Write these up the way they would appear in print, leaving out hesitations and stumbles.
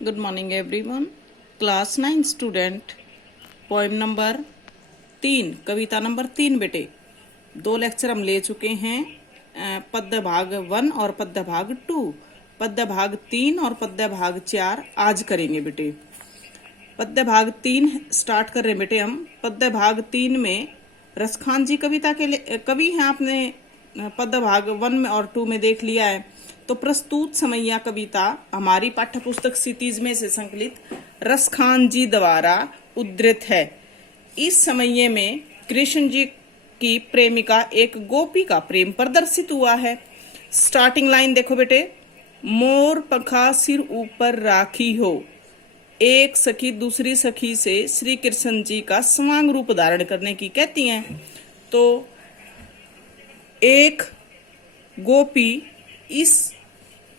Good morning everyone. Class 9 student poem number 3 कविता number 3 बेटे 2 lecture हम ले चुके हैं। पद्य भाग 1 और पद्य भाग 2, पद्य भाग 3 और पद्य भाग 4 आज करेंगे बेटे। पद्य भाग 3 स्टार्ट कर रहे हैं बेटे हम। पद्य भाग 3 में रसखान जी कविता के लिए कवि हैं। आपने पद्य भाग 1 में और 2 में देख लिया है। तो प्रस्तुत समैया कविता हमारी पाठ्य पुस्तक क्षितिज में से संकलित रसखान जी द्वारा उद्धृत है। इस समैये में कृष्ण जी की प्रेमिका एक गोपी का प्रेम प्रदर्शित हुआ है। स्टार्टिंग लाइन देखो बेटे, मोर पंखा सिर ऊपर राखी हो। एक सखी दूसरी सखी से श्री कृष्ण जी का स्वांग रूप धारण करने की कहती हैं। तो एक गोपी इस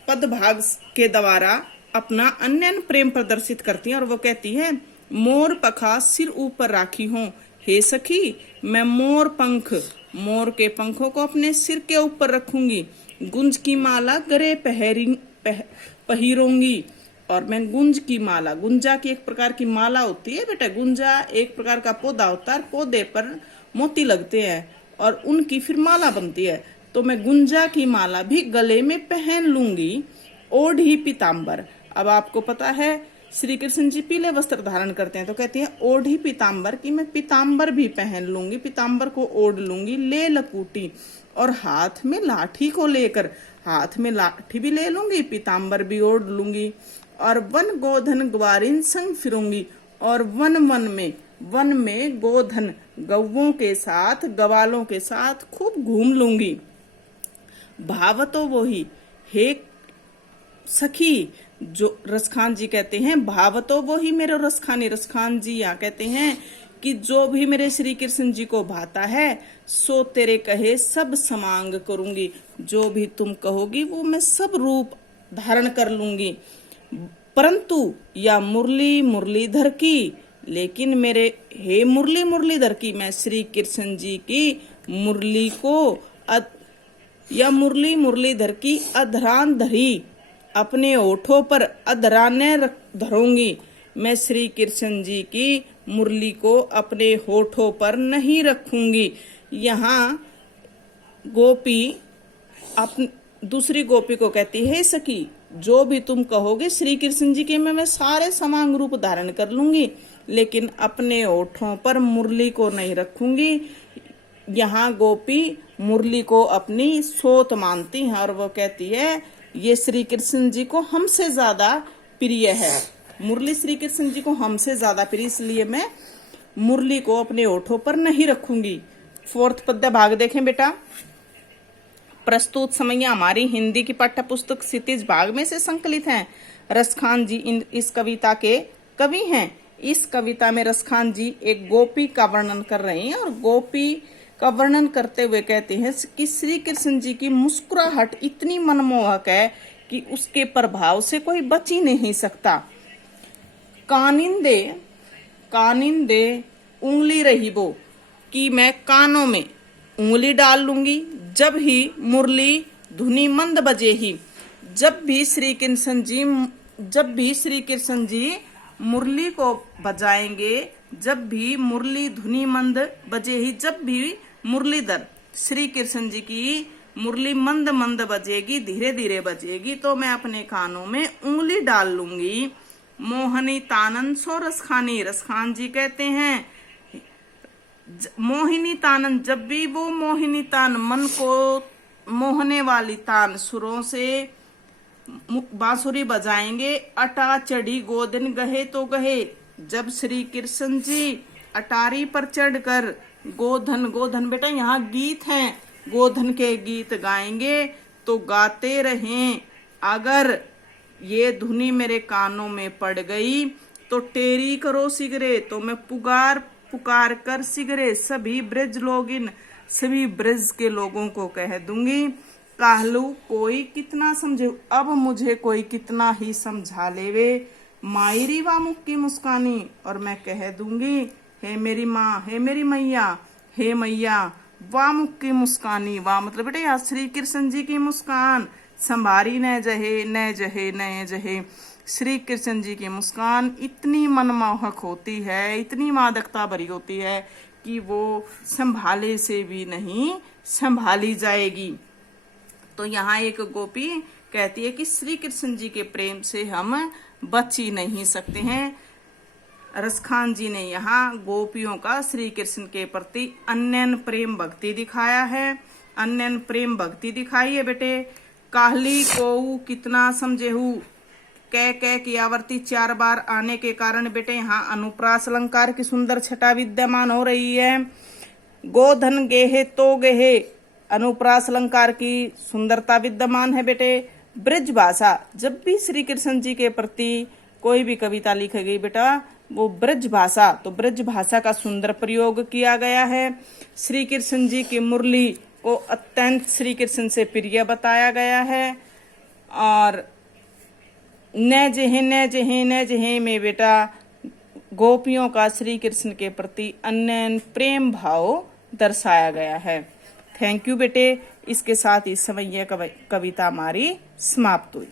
पदभाग के द्वारा अपना अन्य प्रेम प्रदर्शित करती है और वो कहती है, मोर पंखा सिर ऊपर राखी हूँ। हे सखी, मैं मोर के पंखों को अपने सिर के ऊपर रखूंगी। गुंज की माला गले पहिरूंगी। और मैं गुंज की माला, गुंजा की एक प्रकार की माला होती है बेटा। गुंजा एक प्रकार का पौधा होता है, पौधे पर मोती लगते हैं और उनकी फिर माला बनती है। तो मैं गुंजा की माला भी गले में पहन लूंगी। ओढ़ी पीताम्बर। अब आपको पता है श्री कृष्ण जी पीले वस्त्र धारण करते हैं, तो कहती है ओढ़ी पीताम्बर की मैं पीताम्बर भी पहन लूंगी, पीताम्बर को ओढ़ लूंगी। ले लकूटी, और हाथ में लाठी को लेकर, हाथ में लाठी भी ले लूंगी, पीताम्बर भी ओढ़ लूंगी। और वन गोधन ग्वारिन संग फिरूंगी। और वन में गोधन गौवों के साथ, गवालों के साथ खूब घूम लूंगी। भाव तो वही, हे सखी, जो रसखान जी कहते हैं, भाव तो वही मेरे रसखान जी यहाँ कहते हैं कि जो भी मेरे श्री कृष्ण जी को भाता है सो तेरे कहे सब समांग करूंगी। जो भी तुम कहोगी वो मैं सब रूप धारण कर लूंगी। परंतु या मुरलीधर की, लेकिन मेरे हे मुरलीधर की, मैं श्री कृष्ण जी की मुरली को या मुरलीधर की अधरान धरी, अपने ओठों पर अधराने धरूंगी। मैं श्री कृष्ण जी की मुरली को अपने होठों पर नहीं रखूंगी। यहाँ गोपी दूसरी गोपी को कहती है, सखी, जो भी तुम कहोगे श्री कृष्ण जी के मैं सारे समांग रूप धारण कर लूंगी, लेकिन अपने ओठों पर मुरली को नहीं रखूंगी। यहाँ गोपी मुरली को अपनी सोत मानती है और वो कहती है ये श्री कृष्ण जी को हमसे ज्यादा प्रिय है। मुरली श्री कृष्ण जी को हमसे ज्यादा प्रिय, इसलिए मैं मुरली को अपने ओठों पर नहीं रखूंगी। 4th पद्य भाग देखें बेटा। प्रस्तुत समैया हमारी हिंदी की पाठ्य पुस्तक क्षितिज भाग में से संकलित हैं। रसखान जी इस कविता के कवि हैं। इस कविता में रसखान जी एक गोपी का वर्णन कर रहे हैं और गोपी का वर्णन करते हुए कहते हैं कि श्री कृष्ण जी की मुस्कुराहट इतनी मनमोहक है कि उसके प्रभाव से कोई बच ही नहीं सकता। कानिंदे उंगली रही वो, कि मैं कानों में उंगली डाल लूंगी जब ही मुरली धुनी मंद बजे ही। जब भी श्री कृष्ण जी मुरली को बजाएंगे, जब भी मुरली धुनी मंद बजे ही, जब भी मुरलीधर श्री कृष्ण जी की मुरली मंद मंद बजेगी, धीरे धीरे बजेगी, तो मैं अपने कानों में उंगली डाल लूंगी। मोहनी तानन सो रसखान जी कहते हैं, मोहिनी तानन, जब भी वो मोहिनी तान, मन को मोहने वाली तान सुरों से बांसुरी बजाएंगे। अटा चढ़ी गोदन गहे तो गहे, जब श्री कृष्ण जी अटारी पर चढ़कर गोधन बेटा यहाँ गीत हैं, गोधन के गीत गाएंगे तो गाते रहें। अगर ये धुनी मेरे कानों में पड़ गई तो टेरी करो सिगरे, तो मैं पुकार कर सिगरे सभी ब्रज के लोगों को कह दूंगी। काहलू कोई कितना समझे, अब मुझे कोई कितना ही समझा लेवे। मायरी वा मुख की मुस्कानी, और मैं कह दूंगी, हे मेरी माँ, हे मेरी मैया, हे मैया। वाह मुख की मुस्कानी, वाह मतलब बेटे श्री कृष्ण जी की मुस्कान, संभारी न जहे न जहे न जहे। श्री कृष्ण जी की मुस्कान इतनी मनमोहक होती है, इतनी मादकता भरी होती है कि वो संभाले से भी नहीं संभाली जाएगी। तो यहाँ एक गोपी कहती है कि श्री कृष्ण जी के प्रेम से हम बच ही नहीं सकते हैं। रसखान जी ने यहाँ गोपियों का श्री कृष्ण के प्रति अन्यन प्रेम भक्ति दिखाया है, अन्यन प्रेम भक्ति दिखाई है बेटे। काहली को कितना समझेहू कह की आवर्ती 4 बार आने के कारण बेटे यहाँ अनुप्रास अलंकार की सुंदर छटा विद्यमान हो रही है। गोधन गेहे तो गेहे अनुप्रास अलंकार की सुंदरता विद्यमान है बेटे। ब्रज भाषा, जब भी श्री कृष्ण जी के प्रति कोई भी कविता लिखी गई बेटा वो ब्रज भाषा, तो ब्रज भाषा का सुंदर प्रयोग किया गया है। श्री कृष्ण जी की मुरली को अत्यंत श्री कृष्ण से प्रिय बताया गया है। और न जहे में बेटा गोपियों का श्री कृष्ण के प्रति अन्य प्रेम भाव दर्शाया गया है। थैंक यू बेटे। इसके साथ इस समय यह कविता हमारी समाप्त हुई।